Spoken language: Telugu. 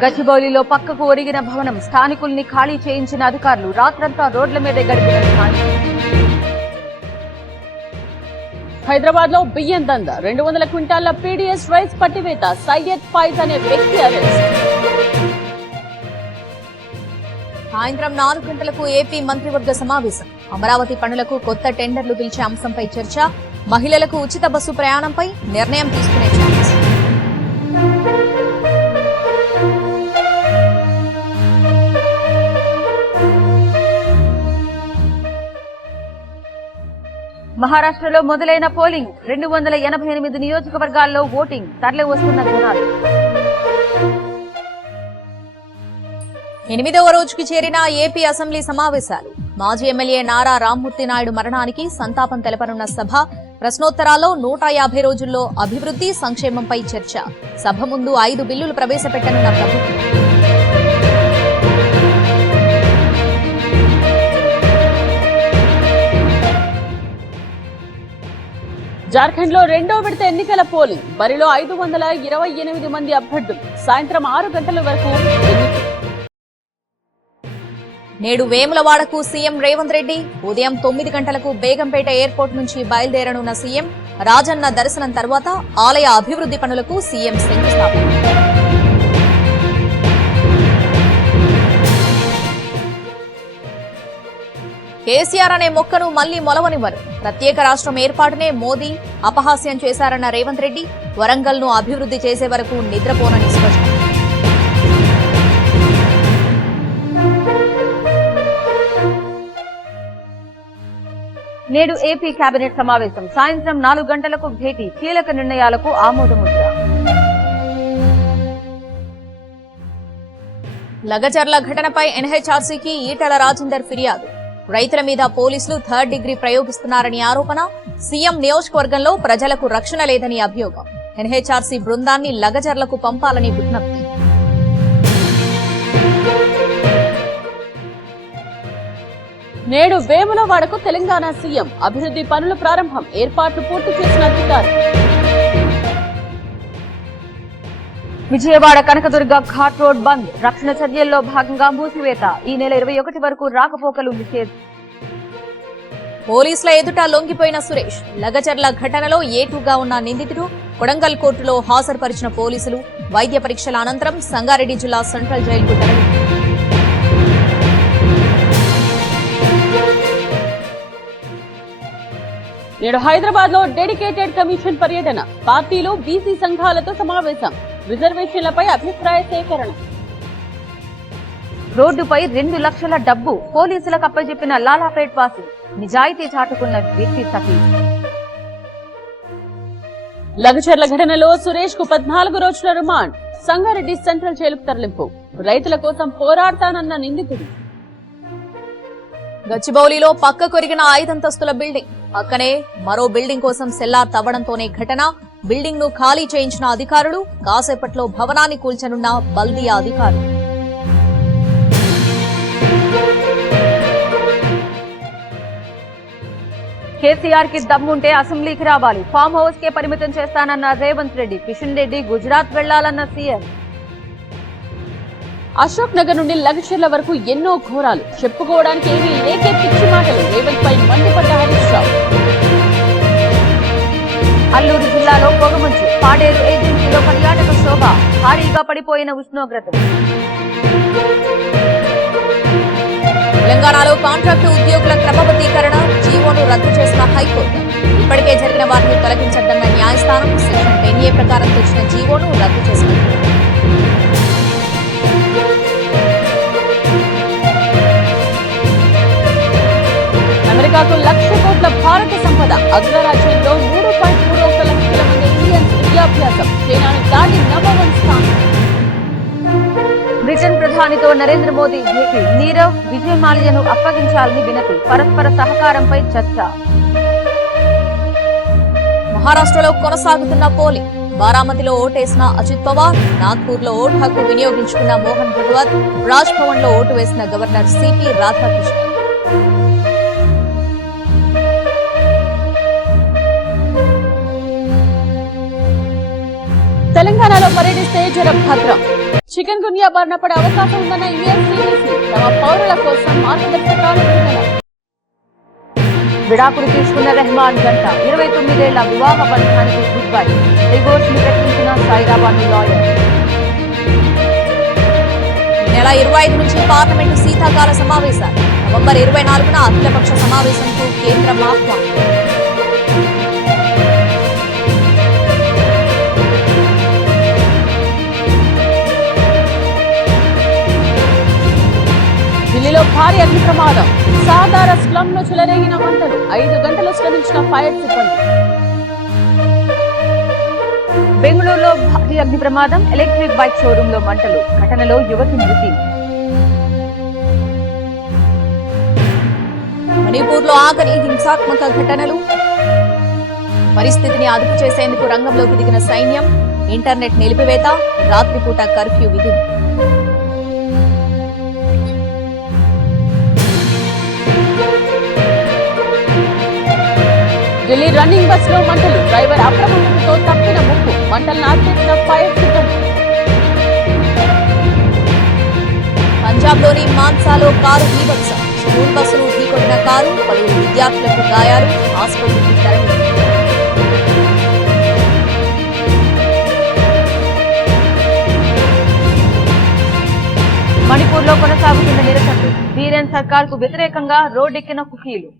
గచ్చిబౌలిలో పక్కకు ఒరిగిన భవనం స్థానికుల్ని ఖాళీ చేయించిన అధికారులు రాత్రంతా రోడ్ల మీదే గడిపిన స్థానికులు. హైదరాబాద్ లో బియ్యం దందా 200 క్వింటాళ్ల పీడీఎస్ రైస్ పట్టివేత సయ్యద్ ఫైజ్ అనే వ్యక్తి అరెస్ట్. సాయంత్రం 4 గంటలకు ఏపీ మంత్రివర్గ సమావేశం. అమరావతి పనులకు కొత్త టెండర్లు పిలిచే అంశంపై చర్చ. మహిళలకు ఉచిత బస్సు ప్రయాణంపై నిర్ణయం తీసుకునే ఛాన్స్. మహారాష్ట్రలో మొదలైన పోలింగ్ 288 నియోజకవర్గాల్లో ఓటింగ్ తరలి వస్తున్న జనాలు. 8వ రోజుకి చేరిన ఏపీ అసెంబ్లీ సమావేశాలు. మాజీ ఎమ్మెల్యే నారా రామ్మూర్తి నాయుడు మరణానికి సంతాపం తెలపనున్న సభ. ప్రశ్నోత్తరాల్లో 150 రోజుల్లో అభివృద్ధి సంక్షేమంపై చర్చ. సభ ముందు 5 బిల్లులు ప్రవేశపెట్టనున్న ప్రభుత్వం. జార్ఖండ్ లో 2వ విడత ఎన్నికల పోలింగ్. బరిలో 528 మంది అభ్యర్థులు. సాయంత్రం 6 గంటల వరకు నేడు వేములవాడకు సీఎం రేవంత్ రెడ్డి. ఉదయం 9 గంటలకు బేగంపేట ఎయిర్పోర్ట్ నుంచి బయలుదేరనున్న సీఎం. రాజన్న దర్శనం తర్వాత ఆలయ అభివృద్ధి పనులకు సీఎం శంకుస్థాపన. కేసీఆర్ అనే మొక్కను మళ్లీ మొలవనివ్వరు. ప్రత్యేక రాష్ట్రం ఏర్పాటునే మోదీ అపహాస్యం చేశారన్న రేవంత్ రెడ్డి. వరంగల్ ను అభివృద్ధి చేసే వరకు నిద్రపోనని స్పష్టం. నేడు ఏపీ కేబినెట్ సమావేశం. సాయంత్రం 4 గంటలకు భేటీ. కీలక నిర్ణయాలకు ఆమోదముద్ర. లగచర్ల ఘటనపై ఎన్హెచ్ఆర్సీకి ఈటెల రాజేందర్ ఫిర్యాదు. రైతుల మీద పోలీసులు 3rd డిగ్రీ ప్రయోగిస్తున్నారని ఆరోపణ. సీఎం నియోజకవర్గంలో ప్రజలకు రక్షణ లేదని అభియోగం. ఎన్హెచ్ఆర్సీ బృందాన్ని లగచర్లకు పంపాలని విజ్ఞప్తి. నేడు వేములవాడకు తెలంగాణ సీఎం. అభివృద్ధి పనుల ప్రారంభం. ఏర్పాట్లు పూర్తి చేసిన అధికారులు. విజయవాడ కనకదుర్గ ఘాట్ రోడ్ బంద్. రక్షణ చర్యల్లో భాగంగా మూసివేత. ఈ నెల 21 వరకు రాకపోకలు నిషేధం. పోలీసుల ఎదుట లొంగిపోయిన సురేష్. లగచర్ల ఘటనలో ఏటుగా ఉన్న నిందితుడు కొడంగల్ కోర్టులో హాజరుపరిచిన పోలీసులు. వైద్య పరీక్షల అనంతరం సంగారెడ్డి జిల్లా సెంట్రల్ జైలుకు తరలి. నేడు హైదరాబాద్ లో డెడికేటెడ్ కమిషన్ పర్యటన. పార్టీలు బీసీ సంఘాలతో సమావేశం. రిజర్వేషన్లపై అభిప్రాయ సేకరణ. రోడ్డుపై 2 లక్షల డబ్బు పోలీసులకు అప్పచెప్పిన లాలాపేట్ వాసి. నిజాయితీ చాటుకున్న వ్యక్తి సతీష్. లగచర్ల ఘటనలో సురేష్ కు 14 రోజుల రిమాండ్. సంగారెడ్డి సెంట్రల్ జైలుకు తరలింపు. రైతుల కోసం పోరాడతానన్న నిందితుడు. గచ్చిబౌలిలో పక్క కొరిగిన 5 అంతస్తుల బిల్డింగ్. పక్కనే మరో బిల్డింగ్ కోసం సెల్లార్ తవ్వడంతోనే ఘటన. బిల్డింగ్ ను ఖాళీ చేయించిన అధికారులు. కాసేపట్లో భవనాన్ని కూల్చనున్న బల్దియా అధికారులు. కేసీఆర్ కి దమ్ముంటే అసెంబ్లీకి రావాలి. ఫామ్ హౌస్ కే పరిమితం చేస్తానన్న రేవంత్ రెడ్డి. కిషన్ రెడ్డి గుజరాత్ వెళ్లాలన్న సీఎం. అశోక్ నగర్ నుండి లగచర్ల వరకు ఎన్నో ఘోరాలు. చెప్పుకోవడానికి ఏమీ లేకే పిచ్చి మాటలు. రేవంత్ పై మండిపడ్డ హరీష్ రావు. అల్లూరు జిల్లాలో పొగమంచు. పాడేరు ఏజెన్సీలో పర్యాటక శోభ. భారీగా పడిపోయిన ఉష్ణోగ్రతలు. తెలంగాణలో కాంట్రాక్టు ఉద్యోగుల క్రమబద్దీకరణ. జీవోను రద్దు చేసిన హైకోర్టు. ఇప్పటికే జరిగిన వారిని తొలగించద్దన్న న్యాయస్థానం. సెక్షన్ 10A ప్రకారం తెచ్చిన జీవోను రద్దు చేసింది. అమెరికాకు 1,00,000 కోట్ల భారత సంపద. అగ్రరాజ్యంలో 3.31 లక్షల మంది ఇండియన్స్ విద్యాభ్యాసం. చైనాను దాటి నంబర్ 1 స్థానం. బ్రిటన్ ప్రధానితో నరేంద్ర మోదీ భేటీ. నీరవ్ విజయ్ మాల్యాను అప్పగించాలని వినతి. పరస్పర సహకారంపై చర్చ. మహారాష్ట్రలో కొనసాగుతున్న పోలింగ్. బారామతిలో ఓటేసిన అజిత్ పవార్. నాగ్పూర్లో ఓటు హక్కు వినియోగించుకున్న మోహన్ భగవత్. రాజ్ భవన్ లో ఓటు వేసిన గవర్నర్ సిపి రాధాకృష్ణ. తెలంగాణలో పర్యటిస్తే జర భద్రం. చికెన్ గున్యా బారిన పడే అవకాశం ఉందన్న యుఎస్ CDC తమ పౌరుల కోసం మార్గదర్శకాలు విడుదల. విడాకులు తీసుకున్న రెహమాన్ జంట 29 ఏళ్ల వివాహ బంధానికి గుడ్ బై. డివోర్స్ ని ప్రకటించిన సైరాబాద్ లాయర్. నెల 25 నుంచి పార్లమెంటు శీతాకాల సమావేశాలు. నవంబర్ 24న అఖిలపక్ష సమావేశంకు కేంద్రం ఆహ్వానం. ఢిల్లీలో భారీ అగ్ని ప్రమాదం. సాధారణ స్లమ్ లో చెలరేగిన మంటలు. 5 గంటలు శ్రమించిన ఫైర్ సిబ్బంది. బెంగళూరులో భారీ అగ్ని ప్రమాదం. ఎలక్ట్రిక్ బైక్ షోరూమ్ లో మంటలు. ఘటనలో యువతి మృతి. మణిపూర్లో ఆఖరి హింసాత్మక ఘటనలు. పరిస్థితిని అదుపు చేసేందుకు రంగంలోకి దిగిన సైన్యం. ఇంటర్నెట్ నిలిపివేత. రాత్రిపూట కర్ఫ్యూ విధులు. ఢిల్లీ రన్నింగ్ బస్ లో మంటలు. డ్రైవర్ అప్రమత్తతో తప్పిన ముప్పు. మంటలను ఆర్పేసిన ఫైర్ సిబ్బంది. పంజాబ్లోని మాన్సాలో కారు బీభత్సం. స్కూల్ బస్సును ఢీకొట్టిన కారు. పలువురు విద్యార్థులకు గాయాలు. ఆసుపత్రికి తరలి. మణిపూర్లో కొనసాగుతున్న నిరసనలు. బీరెన్ సర్కార్ కు వ్యతిరేకంగా రోడ్డెక్కిన కుకీలు.